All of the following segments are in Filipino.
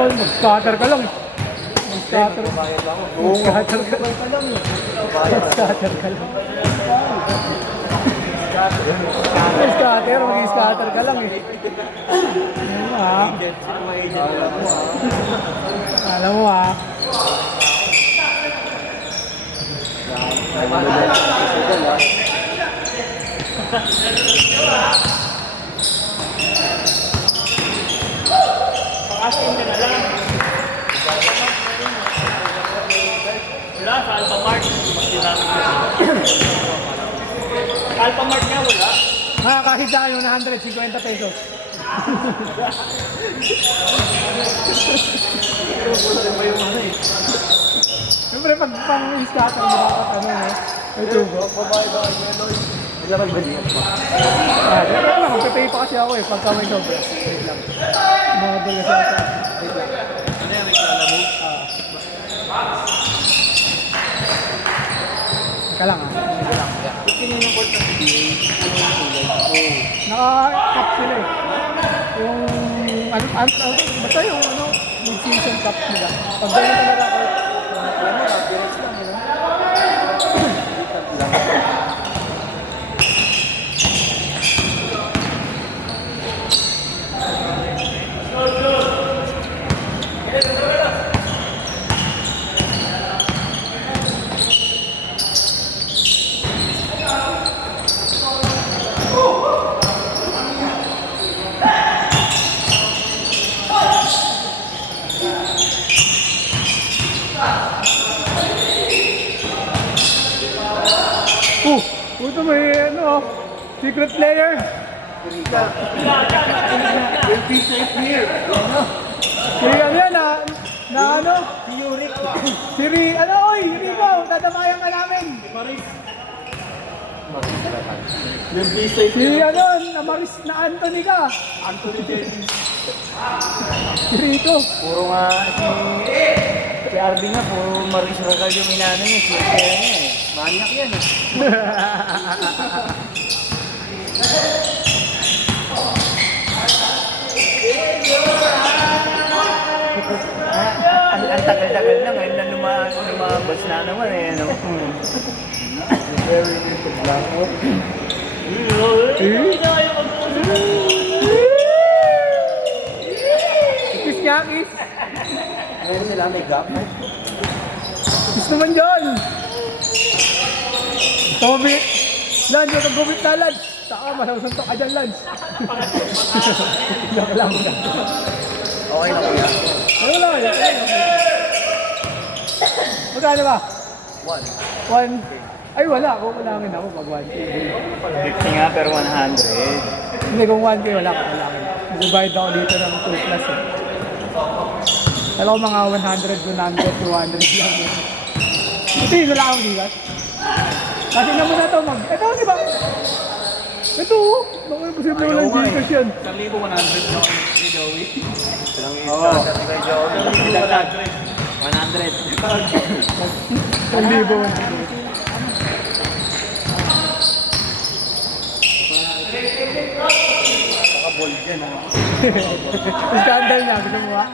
Mag-scatter ka lang. Mag-scatter ka lang. Mag-scatter ka lang. Mag-scatter ka lang. Mag-scatter, mag-scatter ka lang eh. Alam mo ha. Alam mo ha. Pakasin ka na lang. Wala, sa Alphamart. Alphamart nga wala. Kahit sa akin 150 pesos. Siyempre pag pang-scatter mo dapat ano eh. May tugo. Wala magbalihan pa. Siyempre lang, magpapay pa kasi ako eh. Pagka may sobra. Wait lang. Mga doon kasi ako. Wait lang. Ano yan, naglalaro? Ika lang ah. Ika lang. Yung board ng PBA, ano yung kulay? Naka-cup sila eh. Yung basta yung mid-season cup nila. Pag ganyan ka naka-cup, direct lang nila. Ito may secret player. Yung pizza is here. Si ano yan na Si Yurik. Si Rico, tatamayan ka namin. Yung pizza is Si na Maris, na Anthony ka. Anthony Davis. Si Rico. Puro nga si Arby nga, puro Maris Ragal yung inano niya. Si Arby niya eh. Manyak yan eh. ang tagal-tagal na ngayon na lumabas na naman eh, ano? Very little lang. Kiss niya, kiss. Ngayon sila may gap. Kiss naman dyan. Tobi. Lance, huwag kang gumit na, Lance. Saka, masasuntok ka dyan, Lance. Joke lang. Okay na kuya. Ano lang, magkano ba? 1. Ay, wala. Kukulangin ako pag 1K. 50 nga pero 100. Hindi, kung 1K, wala ko kulangin. Nag-divide ako dito ng 2 plus eh. Alam ko mga 100, 100, 200 lang. Ito yun, wala akong ligat. Kasi na muna ito, ito, di ba? Ito, baka posible walang Gcash yan. 1,100 na ni Joey. Oo. Kay Joey. 100. 1,000. Naka-bold yan ha. Scandal niya, gusto mo ba?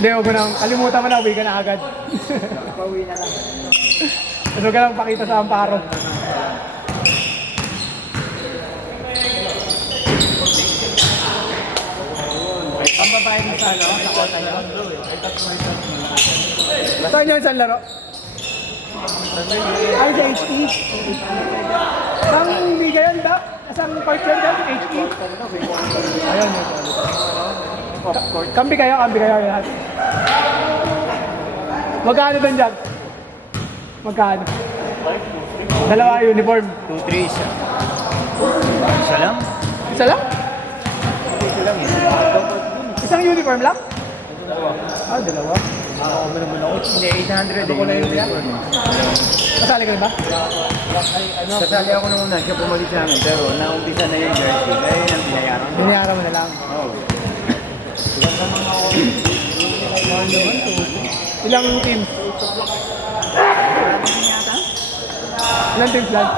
Hindi, huwag mo nang, kalimutan mo na, uwi ka na agad. Pauwi na lang. Huwag ka lang pakita sa Amparo. Ang babae mo sa ano? Sa kota niyo? Saan yan, saan laro? Ay, sa HE. Saan liga yan ba? Saan part yan dyan? HE? Ayun, kampi kayo lahat. Magkano doon dyan? Magkano? Dalawa uniform. 2-3 isa. Isa lang? Isa lang? Isa lang yun. Isang uniform lang? Ah, dalawa. Ako naman ako. Hindi, 800 Ano ko na yun yan? Kasali ka rin ba? Kasali ako nung una, siya pumalit sa amin. Pero naumpisa na yung jersey. Kaya yun ang binayaran ko. Binayaran mo na lang. Oo. Ilang teams? Ilang teams lang?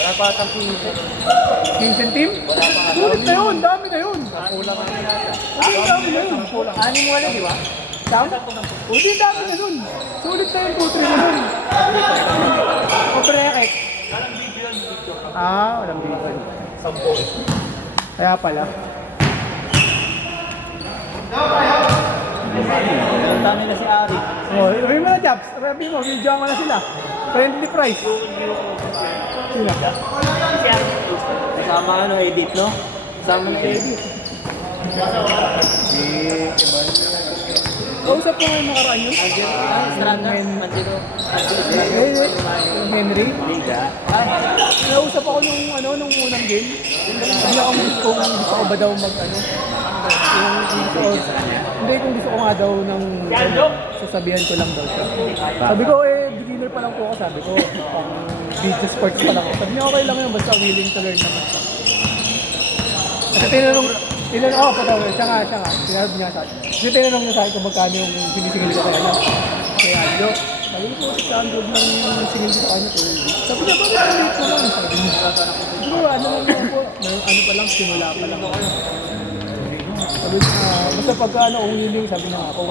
Wala pa atang 15 team? Sulit na yun, dami na yun. Dami na yun. Anim wala, di ba? Sam? Hindi, dami na yun. Sulit na yun, 2-3 na yun. O pre-ek. Ah, walang video. Kaya pala. Ang dami na si Ari. Oh, sabi mo na, Japs. Sabi mo, video mo na sila. Friendly price. Sila. Kasama ano, edit, no? Kasama na edit. Kausap ko ngayon nakaraan yun. Estrada, Mandito. Henry. Liga. Nausap ako nung unang game. Hindi ako gusto ko ba daw mag hindi, kung gusto ko nga daw ng sasabihan ko lang daw siya. Sabi ko, beginner pa lang po ako. Sabi ko, video sports pa lang ako. Sabi niya, okay lang yun, basta willing to learn naman siya. Kasi tinanong, siya nga. Tinanong niya sa akin. Kasi tinanong niya sa akin kung magkano yung sinisingil ko kaya niya. Kaya Aldo, sabi ko, sa Android ng singil ko sa kanya. Sabi niya, bakit ang late naman? Sabi niya, siguro, ano lang po, ano pa lang, simula pa lang. Sabi niya, basta pagka willing, sabi niya ako.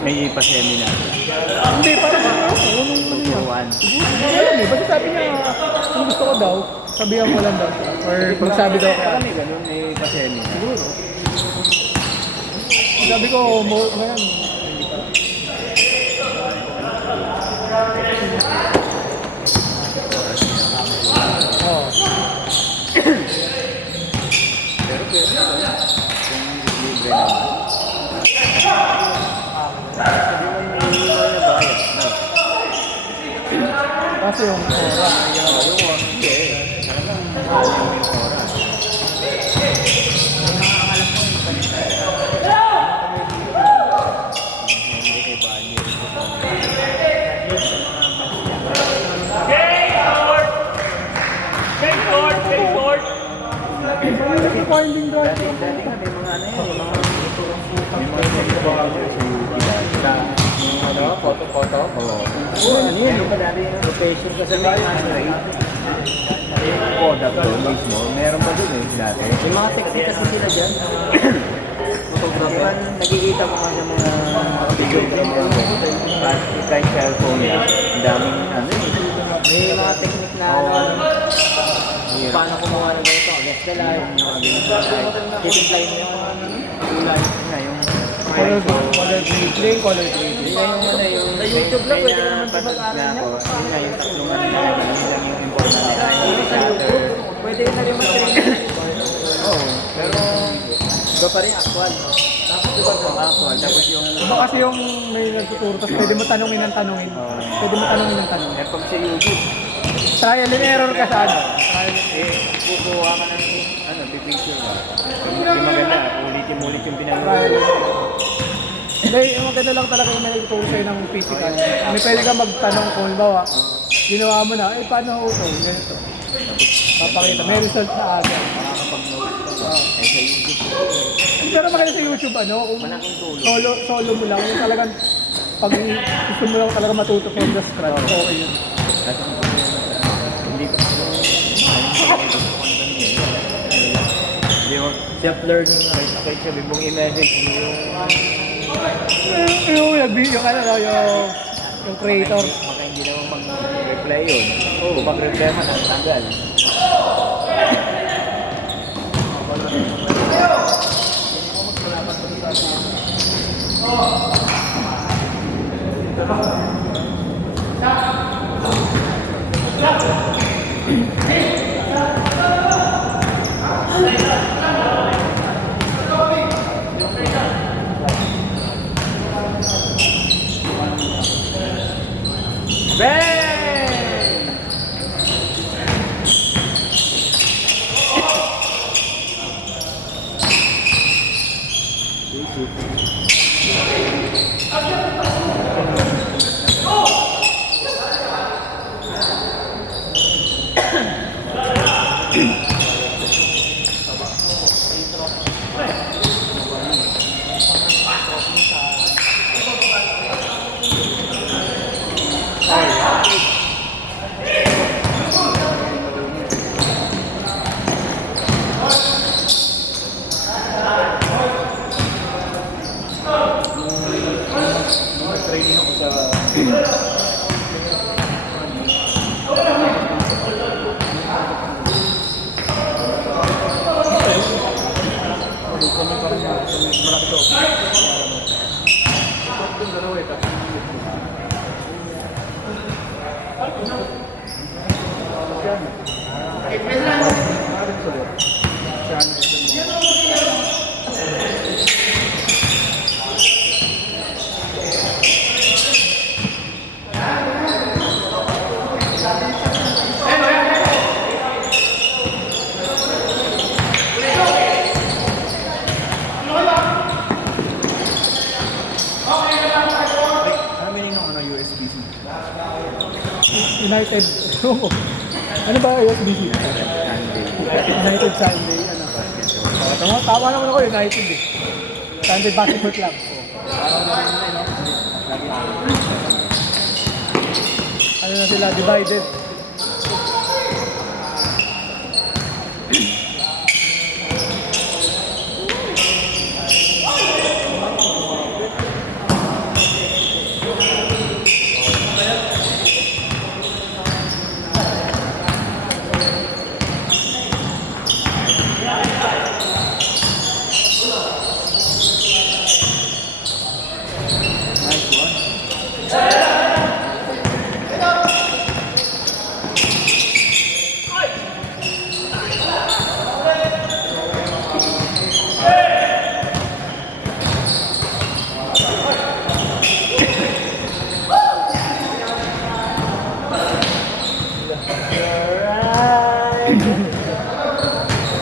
May ipasemi na. Hindi, parang Tuturuan. Siguro, alam eh. Basta sabi niya, kung gusto ko daw, sabihan ko lang daw siya. Or magsabi daw kaya. May ganun, may ipasemi na. Siguro. Sabi ko, ngayon, oh. Pero pwede no? Kung libre naman. Sabi mo yung libre na bayad. No? Kasi yung oras. Hindi. Talagang mahal yung oras. Hindi kay Bani. May finding drive. Dati nga may mga ano yun, may mga photo. Oo. Ano yun, yung madami yung rotation kasi may Android. Kodak doon mismo, meron pa doon eh dati. May mga technique kasi sila dyan. Diba, nakikita mo nga sa mga video sa mga kahit cellphone niya, ang daming ano eh. May mga technique na paano kumuha ng ganito, against the line, yung mga ganito. Titiplay mo yung kulay na yung Color grading, color grading. yun yung ano yung Sa YouTube lang, pwede naman panood pag-aral na niya. ako. Yun nga yung tatlungan na yun lang yung important na hindi Sa YouTube, pwede na rin mag-training. Oo, pero iba pa rin actual. Tapos iba pa actual. Tapos yung Iba kasi yung may nagtuturo, tapos pwede mo tanongin ng tanongin. Pwede mo tanongin ng tanongin. eh, pag sa YouTube, Trial and error ka sa ano? kukuha ka ng ano, pipicture mo. Hindi maganda, ulitin-ulit yung Trial pinag-ulit. and error. Hindi, yung maganda lang talaga yung may nagtuturo sa'yo ng physical. May pwede ka magtanong kung bawa, ginawa mo na, paano ho ito? Ganito. Papakita, may result na agad. Makakapag-note ka. Eh, sa YouTube, Pero maganda sa YouTube, ano, kung malaking tulong. solo mo lang, yung talagang pag gusto mo lang talaga matuto from the scratch, okay yun. At hindi ko self-learning na kahit sabi mong i-message mo Yung ano, no, yung creator. maka hindi naman mag-reply yun. Kung mag-reply man, ang tanggal. Bang! Training ako sa USB-C. United. Ano ba USB-C? United Sunday. Ano? Tama naman ako, United eh. Sunday Basketball Club. Ano na sila, divided.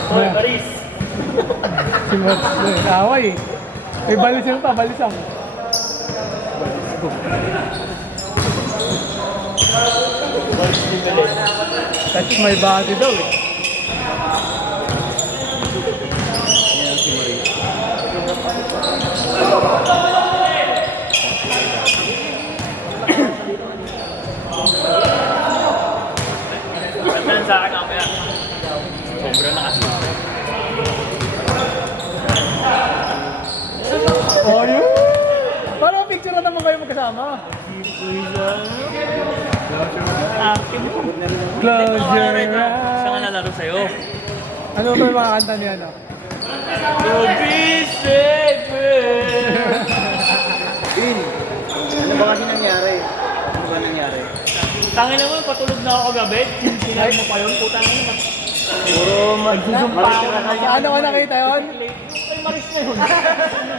Hoy, Paris! Si Max, away eh. May balisang pa, balisang. Touch my body daw eh. Ayan si Marie. Saan sa akin mamaya? Sobra na kasi. Oh, yun! Parang picture na naman kayo magkasama. Active mo. Close your eyes. Siya nga nalaro sa'yo. Ano ba yung mga kanta niya, no? To be safer. Vin, ano ba kasi nangyari? Ano ba nangyari? Tangin naman, patulog na ako kagabi. Sinabi mo pa yun, putang ina. Puro magsusumpa ako na kanya. Ano ko nakita yun? Ay, Maris na yun.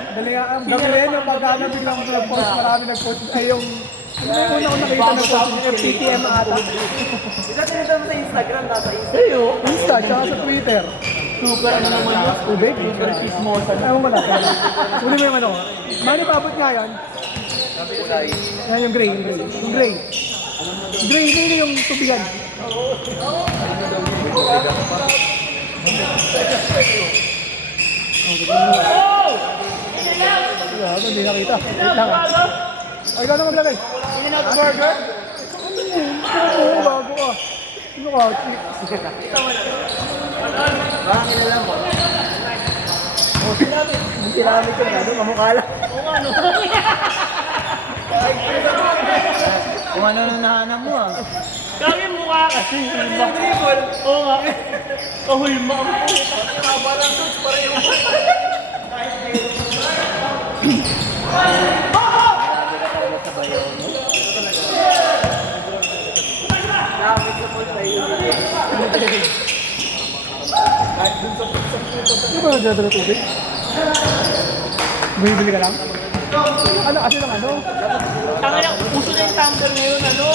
Dali nga, ang gabi rin yung pagkano biglang nag-post, marami nag-post. Ay, yung una ko nakita nag-post yung FPTM ata. Isa sinita mo sa Instagram, nasa Instagram. Ayo, Insta, tsaka sa Twitter. Super ano naman yun. Tubig? Super chismosa. Ewan ko lang. Uli mo yung ano. Mani paabot nga yan. Kulay. Yan yung gray, yung gray. Yung gray. Gray, gray yung tubigan. Wala, hindi nakita. Wait lang. Ay, gano'n maglagay? Hindi na burger. Oo, bago ka. Ano ka? Baka kilala mo. Sinabi ko na, kamukha lang. Oo nga, no. Kung ano na nahanap mo ah. Kami mukha kasi. Hulma. Oo nga. Kahulma ang Sa bayaw mo. Lapit na po sa iyo. Ano ba nagdadala tubig? Bumibili ka lang? Ano kasi lang ano? Tangin na, uso na yung tumbler ngayon, ano?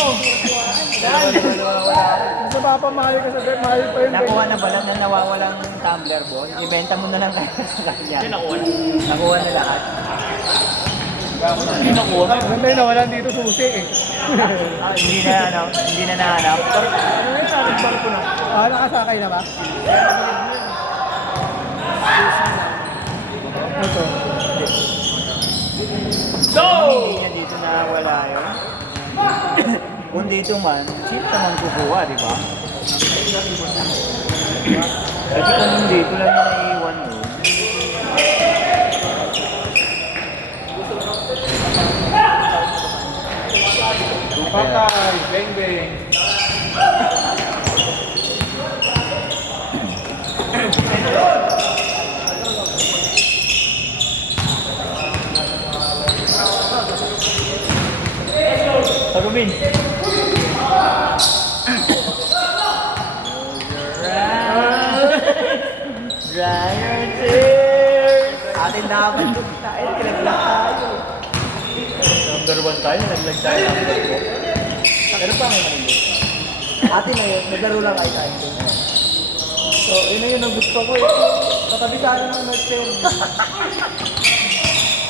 Sa papamahal ka sa bed, mahal pa yun. Nakuha na ba lang na nawawalang tumbler boss? Ibenta mo na lang kayo sa kanya. Hindi nakuha na. Nakuha na lahat. Hindi nakuha. Ganda yun, nawalan dito susi eh. Hindi na nahanap. Ano yung sa akin, barko na? Ah, nakasakay na ba? Ito. Go! Hindi niya dito na wala yun. Kung dito man, sino naman kukuha, di ba? Kasi kung dito lang na naiiwan mo, Patay, bang bang. Tagumin. dry your tears. Atin dapat doon tayo, kinaglag tayo. Number 1 tayo, naglag tayo. Pero pa may manilo. Atin na yun, naglaro lang kayo tayo. So, yun na yun ang gusto ko eh. Katabi sana ng nag-share.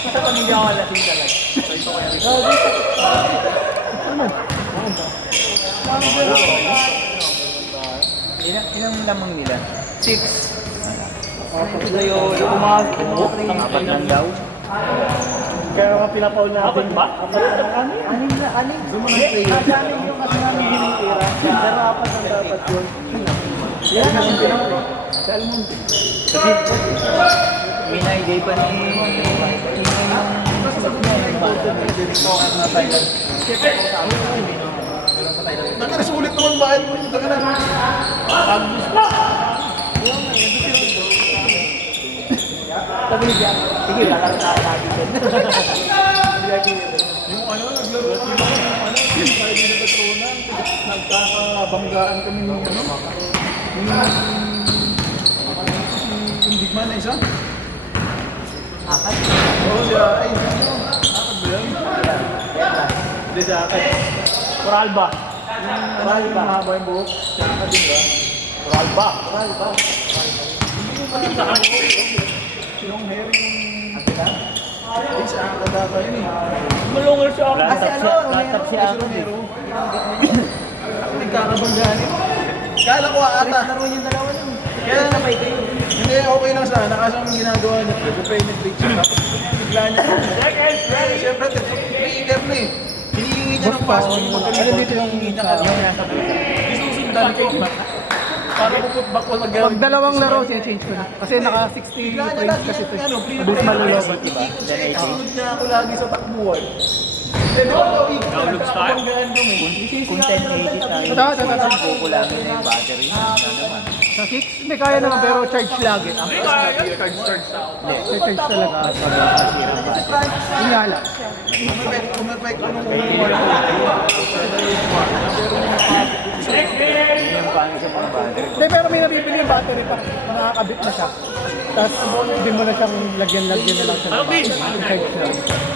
Basta pag hindi ako lasing talaga. So ito kaya rin. Ano? Ilang lamang nila? 6. Sa'yo, pumasok. Apat lang daw. Kaya ka pinapaul Apat ba? Anin na, anin. Anin yung kasi namin hinitira. Pero apat ang dapat yun. Yan ang pinako. Sa Almonte. Kasi minay pa ni Ingay yung slot niya. Yung bata na dinipokan na Thailand. Nakasulit naman ba? Taka na. Sabi niya, sige, lalaro na natin din. Yung ano, naglaro kami ng ano, yung tayo din nagkatronan. Nagkakabanggaan kami ng ano. Yung digman na isa. Akat. Oo, siya. Ay, ano? Akad ba yun? Hindi siya akad. Coralba. Yung ano, yung mahaba yung buhok. Siya akad din ba? Coralba. Yung hair yung... Ay, siya akad dapat yun eh. Malungal siya ako. Kasi ano, Latap si Ako. Ako nagkakabanggaan eh. Kala ko ata. Laro yung dalawa nun. Kaya sabay kayo. Hindi, okay lang sana. Kaso ang ginagawa niya, nag-penetrate siya. Tapos bigla niya. Siyempre, pre-eater na eh. Hinihingi niya ng pass. Ano dito yung Yung nasa puso. isusundan ko. Para puputbak ko mag Pag dalawang laro, change ko na. Kasi naka 60 frames kasi ito. Abis malulobot. Sunod niya ako lagi sa takbuhan. Eh, di ba ito, Download style? Kung 1080 tayo, Ito. kukulangin na yung battery na naman. Sa 6, hindi kaya naman pero charge lagi. Hindi kaya yan. Charge na. Charge talaga. Mas masira ang battery. Yung nga lang. Yun yung pangit sa mga battery. Hindi, pero may nabibili yung battery pa. Nakakabit na siya. Tapos hindi mo na siyang lagyan na lang siya ng battery. Charge na.